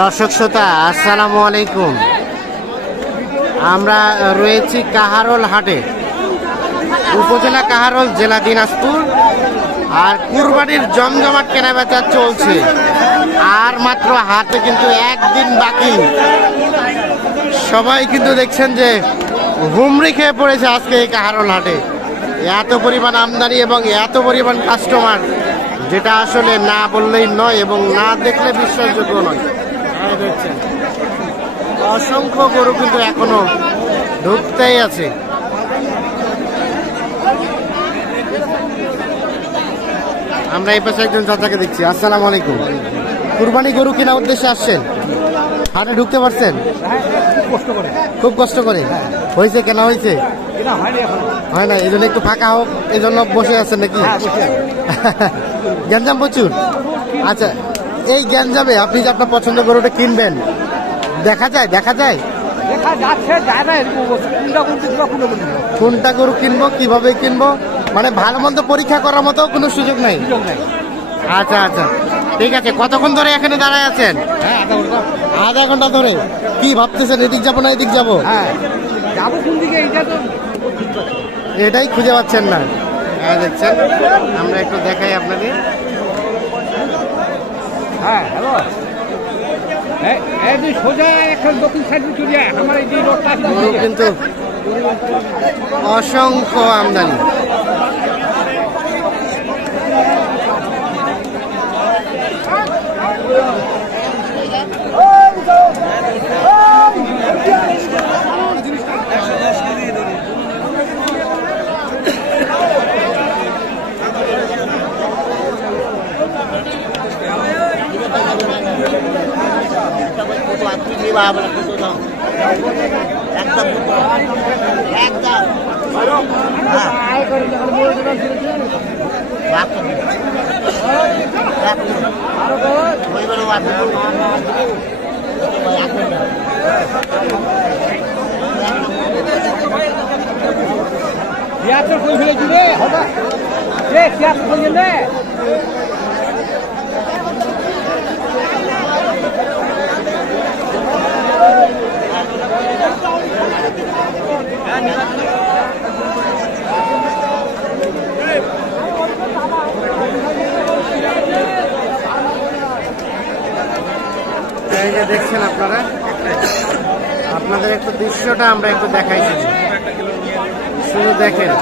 দর্শক শ্রোতা আসসালামু আলাইকুম। আমরা রয়েছি কাহারোল হাটে, উপজেলা কাহারোল, জেলা দিনাজপুর। আর কুরবানির জমজমাট কেনাবেচা চলছে, আর মাত্র হাতে কিন্তু একদিন বাকি। সবাই কিন্তু দেখছেন যে হুমড়ি খেয়ে পড়েছে আজকে এই কাহারোল হাটে। এত পরিমাণ আমদানি এবং এত পরিমাণ কাস্টমার, যেটা আসলে না বললেই নয় এবং না দেখলে বিশ্বাসযোগ্য নয়। দেখছেন অসংখ্য গরু কিন্তু এখনো ঢুকতেই আছে। আমরা এই পাশে একজন চাচাকে দেখছি। আসসালামু আলাইকুম। কুরবানি গরু কেনা উদ্দেশ্যে আসছেন, হাটে ঢুকতে পারছেন? খুব কষ্ট করে হয়েছে, কেনা হয়েছে? হয় না, এই জন্য একটু ফাঁকা হোক এই জন্য বসে আছেন নাকি? গ্যাঞ্জাম প্রচুর। আচ্ছা, এই গ্যাঞ্জামে আপনি যে আপনার পছন্দের গরুটা কিনবেন, দেখা যায় কোনটা গরু কিনবো, কিভাবে কিনবো, মানে ভালো মন্দ পরীক্ষা করার মতো কোনো সুযোগ নাই। আচ্ছা আচ্ছা, ঠিক আছে। কতক্ষণ ধরে এখানে দাঁড়ায় আছেন? আধা ঘন্টা ধরে। কি ভাবতেছেন, এদিক যাবো না এদিক যাবো? এটাই খুঁজে পাচ্ছেন না। হ্যাঁ দেখছেন, আমরা একটু দেখাই আপনাদের। হ্যাঁ হ্যালো, কিন্তু অসংখ্য আমদানি। এই যে দেখছেন আপনারা, আপনাদের একটু দৃশ্যটা আমরা একটু দেখাইছি, শুধু দেখেন।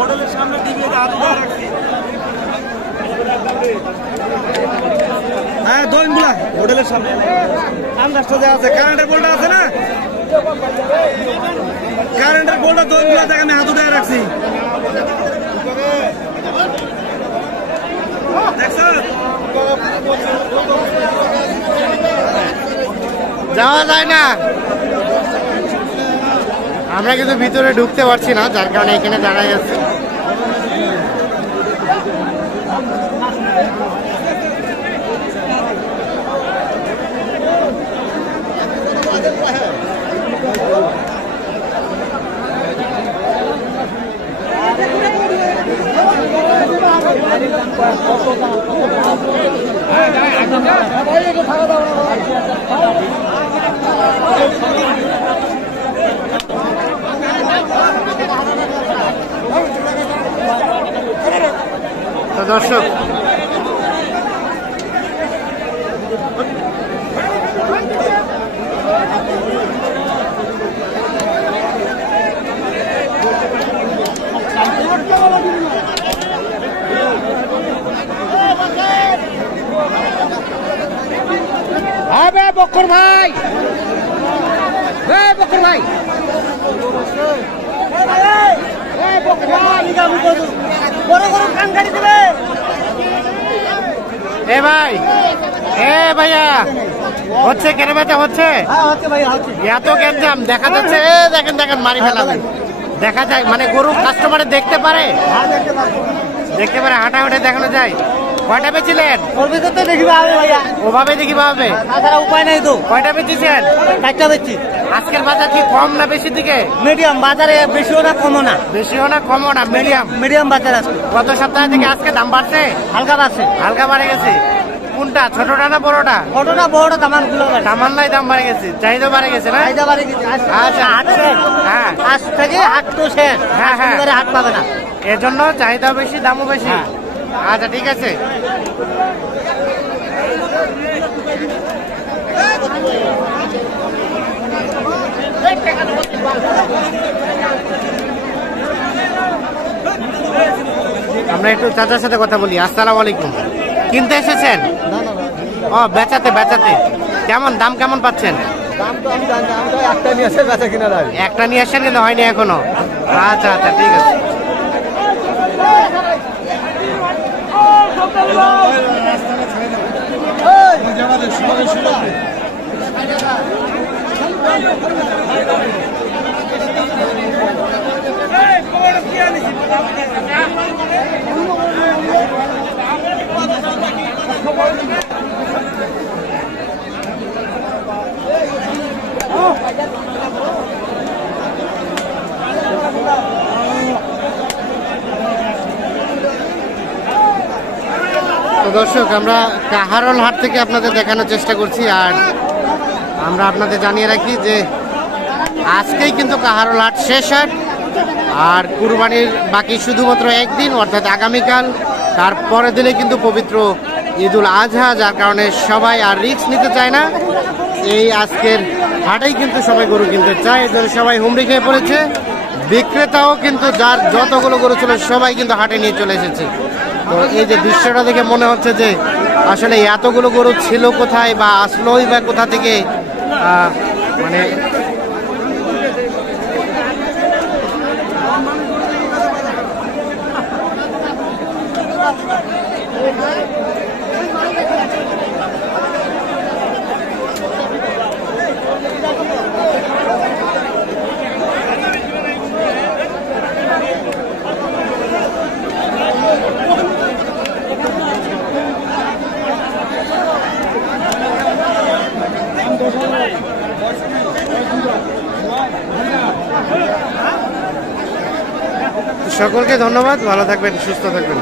হোটেলের সামনে দিকে হ্যাঁ দোলগুলা হোটেলের সামনে আন্দাজটা দেওয়া আছে। কারেন্টের বোল্টটা আছে না, কারেন্টের বোল্টটা দোলগুলা দেখে আমি হাত উঠে রাখছি। যাওয়া যায় না, আমরা কিন্তু ভিতরে ঢুকতে পারছি না, যার কারণে এখানে দাঁড়াই আছে। তো দর্শক, হ্যাঁ বকর ভাই, বকর ভাই, বড় বড় কান গাড়ি দেবে। এ ভাই, এ ভাইয়া, হচ্ছে কেন বেচা হচ্ছে? এত গ্যাঞ্জাম দেখা যাচ্ছে। এ দেখেন দেখেন, মারি ফেলাবে। দেখা যায় মানে গরু কাস্টমারে দেখতে পারে, দেখতে পারে, হাঁটা হাঁটে দেখানো যায়। কয়টা বেচিলেন? ওভাবে দেখি পাবে, উপায় নাই তো। কয়টা বেচেছেন? 4টা বেচছি। আজকের বাজার কি কম না বেশি দিকে? মিডিয়াম বাজারে, বেশিও না কমও না, বেশিও না কমও না, মিডিয়াম। মিডিয়াম বাজার আছে। গত সপ্তাহ থেকে আজকে দাম বাড়ছে, হালকা বাড়ছে। হালকা বাড়ে গেছে। কোনটা, ছোটটা না বড়টা? ছোটটা বড়টা তামান গুলো সামান্যই দাম বাড়ে গেছে, চাহিদা বাড়ে গেছে না? চাহিদা বাড়ে গেছে। আচ্ছা, হাট শেষ। হ্যাঁ, আজ থেকে হাট তো শেষ। হ্যাঁ, হ্যাঁ। শনিবারে হাট পাবে না। এর জন্য চাহিদাও বেশি, দামও বেশি। হ্যাঁ। আচ্ছা, ঠিক আছে। আমরা একটু চাচার সাথে কথা বলি। আসসালামু আলাইকুম। কিনতে এসেছেন? ও, বেচাতে বেচাতে। কেমন দাম, কেমন পাচ্ছেন? একটা নিয়ে আসে বেচা কিনা লাগে। একটা নিয়ে আসছেন কিন্তু হয়নি এখনো। আচ্ছা আচ্ছা, ঠিক আছে। তো দর্শক, আমরা কাহারোল হাট থেকে আপনাদের দেখানোর চেষ্টা করছি। আর আমরা আপনাদের জানিয়ে রাখি যে আজকেই কিন্তু কাহারোল হাট শেষ হাট, আর কুরবানির বাকি শুধুমাত্র একদিন, অর্থাৎ আগামীকাল। তারপরের দিনে কিন্তু পবিত্র ঈদুল আজহা, যার কারণে সবাই আর রিস্ক নিতে চায় না। এই আজকের হাটেই কিন্তু সবাই গরু কিনতে চায়, এর জন্য সবাই হুমড়ি খেয়ে পড়েছে। বিক্রেতাও কিন্তু যার যতগুলো গরু ছিল সবাই কিন্তু হাটে নিয়ে চলে এসেছে। তো এই যে দৃশ্যটা দেখে মনে হচ্ছে যে আসলে এতগুলো গরু ছিল কোথায়, বা আসলোই বা কোথা থেকে, মানে সকলকে ধন্যবাদ, ভালো থাকবেন, সুস্থ থাকবেন।